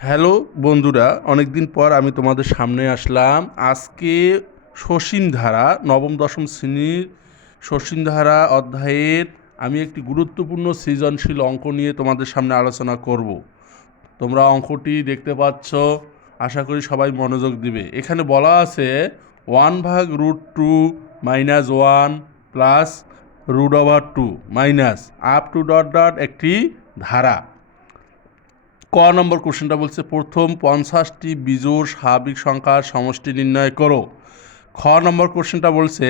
Hello বন্ধুরা, অনেকদিন পর আমি তোমাদের সামনে আসলাম। আজকে শশীনধারা নবম, দশম শ্রেণির শশীনধারা অধ্যায়ের আমি একটি গুরুত্বপূর্ণ সৃজনশীল অঙ্ক নিয়ে তোমাদের সামনে আলোচনা করব। তোমরা অঙ্কটি দেখতে পাচ্ছ, আশা করি সবাই মনোযোগ দিবে। এখানে বলা আছে, ওয়ান ভাগ root two minus one plus root over two minus up to dot dot একটি ধারা। ক নম্বর কোশ্চেনটা বলছে, প্রথম পঞ্চাশটি বিজোড় স্বাভাবিক সংখ্যার সমষ্টি নির্ণয় করো। খ নম্বর কোশ্চেনটা বলছে,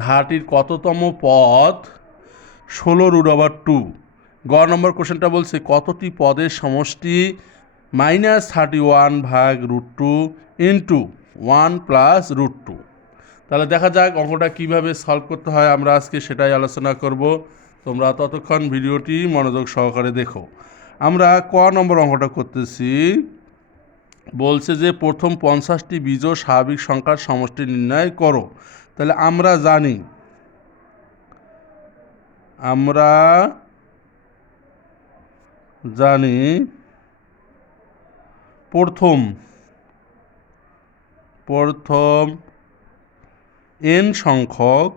ধারাটির কততম পদ? ষোলো রুট ওভার টু গ নম্বর কোশ্চেনটা বলছে, কতটি পদের সমষ্টি মাইনাস থার্টি ওয়ান ভাগ root two into one plus root two তাহলে দেখা যাক অঙ্কটা কীভাবে সলভ করতে হয়, আমরা আজকে সেটাই আলোচনা করব। তোমরা ততক্ষণ ভিডিওটি মনোযোগ সহকারে দেখো। আমরা ক নম্বর অঙ্কটা করতেছি। বলছে যে, প্রথম পঞ্চাশটি বীজও স্বাভাবিক সংখ্যার সমষ্টি নির্ণয় করো। তাহলে আমরা জানি। আমরা জানি প্রথম প্রথম এন সংখ্যক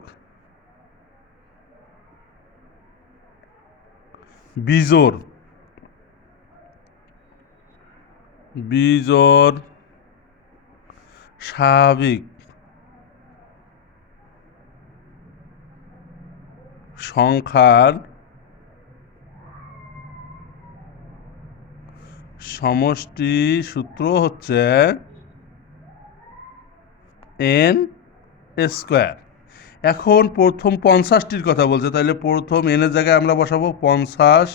বিজোড় বিজোড় স্বাভাবিক সংখ্যার সমষ্টি সূত্র হচ্ছে এন স্কোয়ার। এখন প্রথম পঞ্চাশটির কথা বলছে তাহলে প্রথম এনের জায়গায় আমরা বসাবো পঞ্চাশটি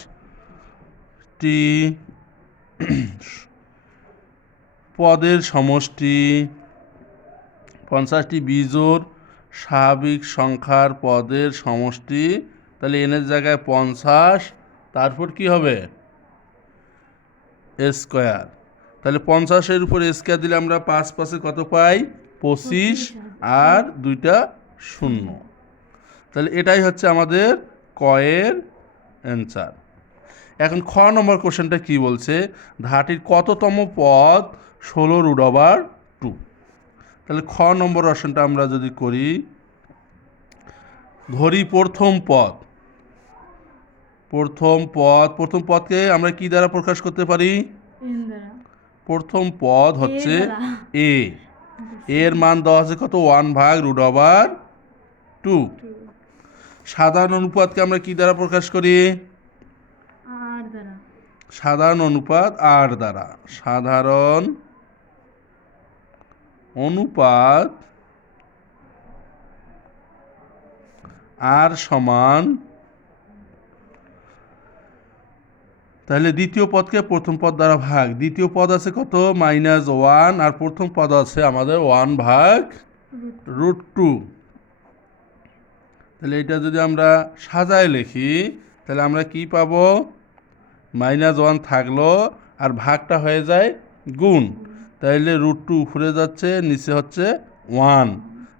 পদের সমষ্টি পঞ্চাশটি বিজোড় স্বাভাবিক সংখ্যার পদের সমষ্টি। তাহলে এনের জায়গায় পঞ্চাশ, তারপর কি হবে? স্কোয়ার তাহলে পঞ্চাশের উপর স্কোয়ার দিলে আমরা পাঁচ পাশে কত পাই? পঁচিশ, আর দুইটা শূন্য। তাহলে এটাই হচ্ছে আমাদের কয়ের অ্যান্সার এখন খ নম্বর কোশ্চেনটা কি বলছে? ধাটির কততম পদ ষোলো রুট ওভার টু তাহলে খ নম্বর অপশনটা আমরা যদি করি ধরি প্রথম পদ। প্রথম পদ প্রথম পদকে আমরা কি দ্বারা প্রকাশ করতে পারি? প্রথম পদ হচ্ছে এ এর মান দেওয়া আছে কত? ওয়ান ভাগ রুট ওভার টু সাধারণ অনুপাতকে আমরা কি দ্বারা প্রকাশ করি? সাধারণ অনুপাত আর দ্বারা। সাধারণ অনুপাত আর সমান, তাহলে দ্বিতীয় পদকে প্রথম পদ দ্বারা ভাগ। দ্বিতীয় পদ আছে কত? মাইনাস ওয়ান, আর প্রথম পদ আছে আমাদের ওয়ান ভাগ রুট টু। তাহলে এটা যদি আমরা সাজায় লিখি, তাহলে আমরা কি পাবো? মাইনাস ওয়ান থাকল আর ভাগটা হয়ে যায় গুণ। তাইলে রুট টু উপরে যাচ্ছে নিচে হচ্ছে ওয়ান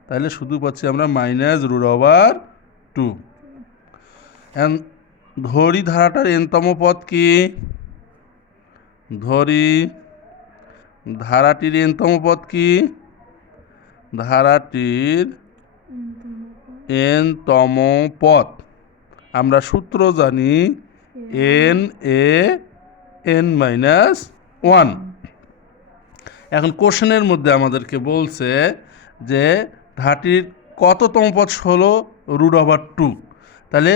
তাহলে শুধু পাচ্ছি আমরা মাইনাস রুট ওভার টু ধরি ধারাটার এনতম পদ কি? ধরি ধারাটির এনতম পদ কি? ধারাটির এনতম পথ আমরা সূত্র জানি n a n minus one. এখন কোশ্চেনের মধ্যে আমাদেরকে বলছে যে ধাটির কততম পদ ষোলো রুট ওভার টু। তাহলে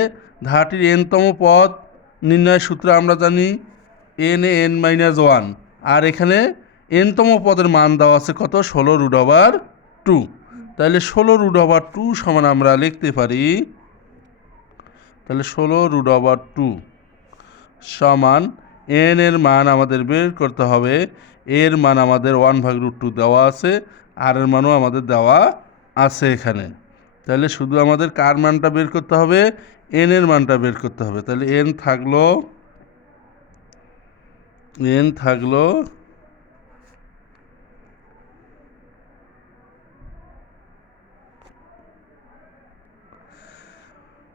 ধাটির এনতম পদ নির্ণয় সূত্র আমরা জানি n a n minus one. আর এখানে এনতম পদের মান দেওয়া আছে কত? ষোলো রুট ওভার টু। তাহলে ষোলো রুট ওভার টু সমান আমরা লিখতে পারি, তাহলে ষোলো রুট ওভার টু। সমান এন এর মান আমাদের বের করতে হবে। এর মান আমাদের ওয়ান ভাগ রুট টু দেওয়া আছে, আর এর মানও আমাদের দেওয়া আছে এখানে। তাহলে শুধু আমাদের কার মানটা বের করতে হবে? এন এর মানটা বের করতে হবে। তাহলে এন থাকল এন থাকল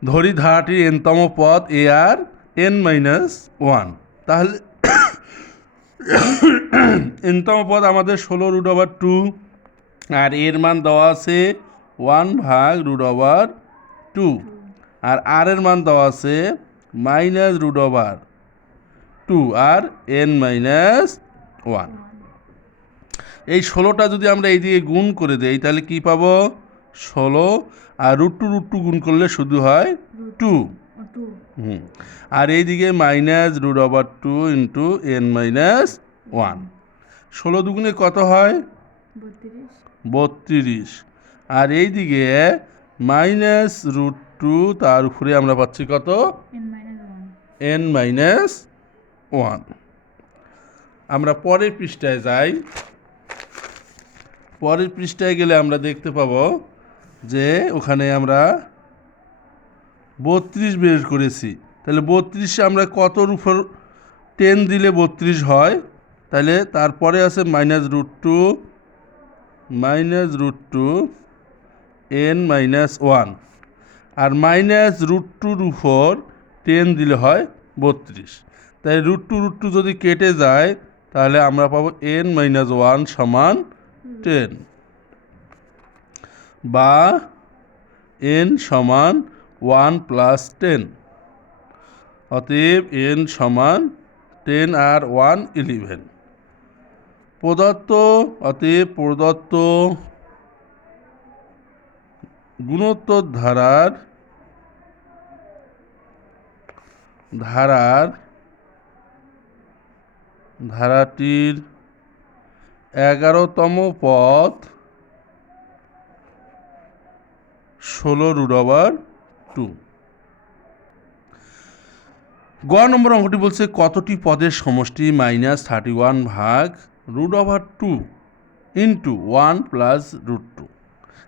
ধরি ধারাটির এনতম পদ a r n minus one তাহলে এনতম পদ আমাদের ষোলো রুট ওভার টু আর এর মান দেওয়া আছে ওয়ান ভাগ রুট ওভার টু আর আর এর মান দেওয়া আছে minus root over two r n minus one এই ষোলোটা যদি আমরা এই দিকে গুণ করে দেই, তাহলে কি পাবো? ষোলো, আর রুট টু রুট টু গুণ করলে শুধু হয় টু হুম। আর এইদিকে minus root over two into n minus one ষোলো দুগুণে কত হয়? বত্রিশ। আর এইদিকে মাইনাস রুট টু তার উপরে আমরা পাচ্ছি কত? এন মাইনাস ওয়ান আমরা পরের পৃষ্ঠায় যাই। পরের পৃষ্ঠায় গেলে আমরা দেখতে পাবো যে ওখানে আমরা বত্রিশ বের করেছি। তাহলে বত্রিশে আমরা কতর উপর টেন দিলে বত্রিশ হয়? তাহলে তারপরে আছে minus root two minus root two n minus one আর মাইনাস রুট টুর উপর টেন দিলে হয় বত্রিশ। তাই রুট টু রুট টু যদি কেটে যায়, তাহলে আমরা পাবো এন মাইনাস ওয়ান সমান টেন বা এন সমান ওয়ান প্লাস টেন। অতএব এন সমান টেন আর ওয়ান ইলেভেন। প্রদত্ত, অতএব প্রদত্ত গুণোত্তর ধারার ধারার ধারাটির এগারোতম পথ ষোলো রুট টু গ নম্বর অঙ্কটি বলছে কতটি পদের সমষ্টি মাইনাস থার্টি ওয়ান ভাগ root over two into one plus root two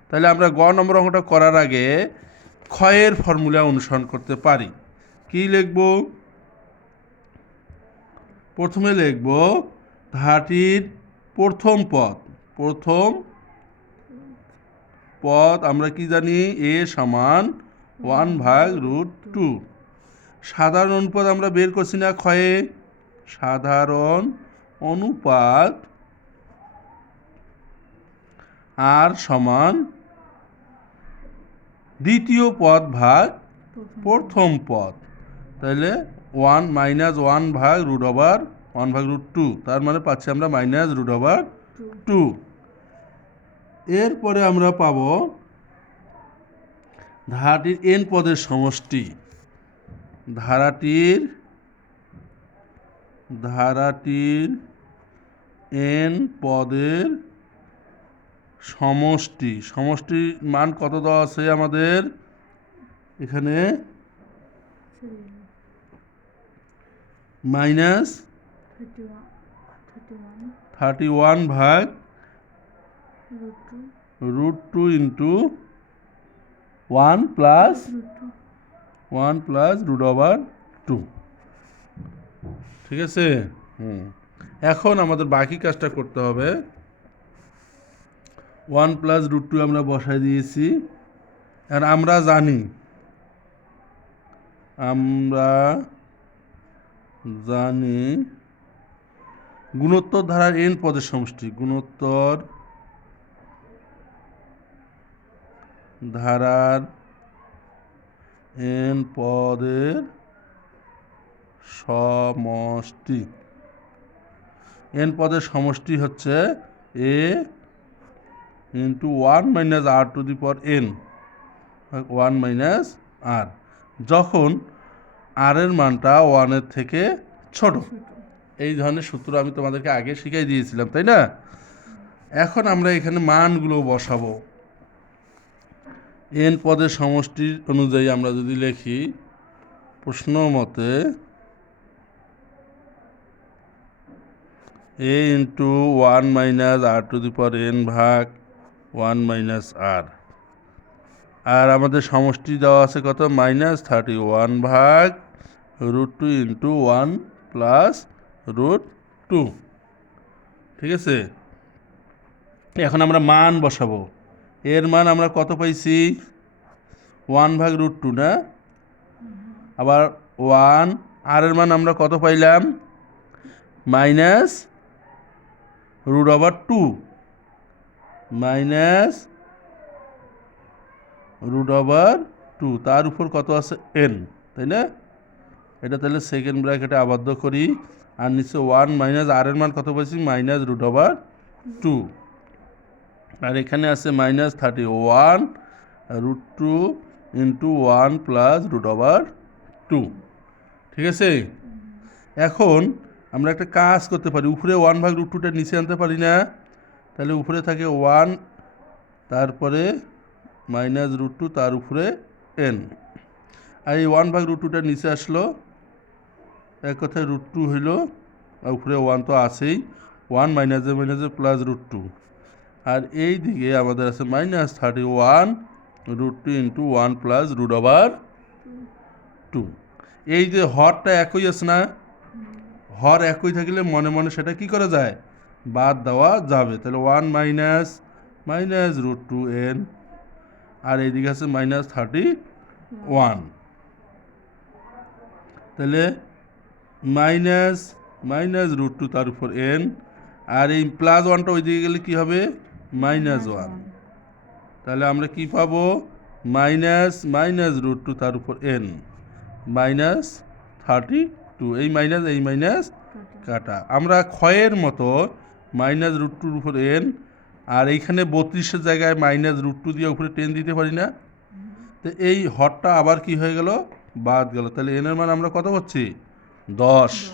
তাহলে আমরা গ নম্বর অঙ্কটা করার আগে ক্ষয়ের ফর্মুলা অনুসরণ করতে পারি। কি লিখব? প্রথমে লিখব ধারাটির প্রথম পদ। প্রথম পদ আমরা কি জানি? এ সমান ওয়ান ভাগ রুট টু। সাধারণ অনুপাত আমরা বের করছি না ক্ষয়ে। সাধারণ অনুপাত আর সমান দ্বিতীয় পদ ভাগ প্রথম পদ। তাহলে ওয়ান মাইনাস ওয়ান ভাগ রুট ওভার ওয়ান ভাগ রুট টু, তার মানে পাচ্ছি আমরা মাইনাস রুট ওভার টু। এরপরে আমরা পাব ধারাটির এন পদের সমষ্টি। ধারাটির ধারাটির এন পদের সমষ্টি। সমষ্টির মান কত দেওয়া আছে আমাদের? এখানে মাইনাস থার্টি ওয়ান ভাগ root two into one plus one plus root over two. ঠিক আছে? হুম। এখন আমাদের বাকি কাজটা করতে হবে। ওয়ান প্লাস রুট টু আমরা বসাই দিয়েছি। আর আমরা জানি আমরা জানি গুণোত্তর ধারার এন পদের সমষ্টি গুণোত্তর ধারার এন পদের সমষ্টি। এন পদের সমষ্টি হচ্ছে a into one minus r to the power n one minus আর যখন আর এর মানটা ওয়ানের থেকে ছোট। এই ধরনের সূত্র আমি তোমাদেরকে আগে শিখাই দিয়েছিলাম, তাই না? এখন আমরা এখানে মানগুলো বসাবো। এন পদের সমষ্টির অনুযায়ী আমরা যদি লিখি, প্রশ্ন মতে a into one minus r to the power n ভাগ ওয়ান মাইনাস আর। আর আমাদের সমষ্টি দেওয়া আছে কত? মাইনাস থার্টি ওয়ান ভাগ root two into one plus root two. ঠিক আছে? এখন আমরা মান বসাবো। এর মান আমরা কত পাইছি? ওয়ান ভাগ রুট টু, না? আবার ওয়ান, আর এর মান আমরা কত পাইলাম? Minus root over two. Minus root over two, তার উপর কত আছে? এন, তাই না? এটা তাহলে সেকেন্ড ব্র্যাকেটে আবদ্ধ করি। আর নিচে ওয়ান মাইনাস আর এর মান কত পাইছি? Minus root over two. আর এখানে আছে minus thirty one root two into one plus root over two ঠিক আছে? এখন আমরা একটা কাজ করতে পারি, উপরে ওয়ান ভাগ রুট টুটা নিচে আনতে পারি না, তাহলে উপরে থাকে ওয়ান তারপরে মাইনাস রুট টু তার উপরে এন আর এই ওয়ান ভাগ রুট টুটা নিচে আসলো, এক কথায় রুট টু হইল উপরে ওয়ান তো আছেই ওয়ান মাইনাসে মাইনাসে প্লাস রুট টু আর এই দিকে আমাদের আছে minus thirty one root two into one plus root over two এই যে হরটা একই আছে না? হর একই থাকলে মনে মনে সেটা কি করা যায়? বাদ দেওয়া যাবে। তাহলে one minus minus root two n আর এইদিকে আছে মাইনাস থার্টি ওয়ান তাহলে মাইনাস মাইনাস রুট টু তার উপর এন আর এই প্লাস ওয়ানটা ওই দিকে গেলে কী হবে? Minus one. তাহলে আমরা কি পাবো? মাইনাস মাইনাস রুট টু তার উপর এন মাইনাস থার্টি টু। এই মাইনাস এই মাইনাস কাটা। আমরা ক্ষয়ের মতো মাইনাস রুট টুর উপর এন আর এইখানে বত্রিশের জায়গায় মাইনাস রুট টু দিয়ে উপরে টেন দিতে পারি না। তো এই হরটা আবার কি হয়ে গেল? বাদ গেল। তাহলে এনের মান আমরা কত পাচ্ছি? দশ।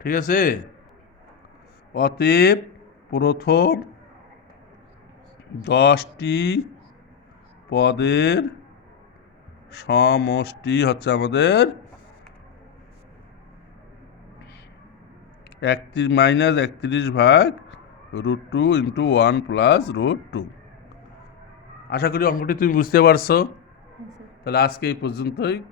ঠিক আছে? অতএব প্রথম দশটি পদের সমষ্টি হচ্ছে আমাদের একত্রিশ মাইনাস একত্রিশ ভাগ root two into one plus root two. আশা করি অঙ্কটি তুমি বুঝতে পারছ। হ্যাঁ তাহলে আজকে এই পর্যন্তই।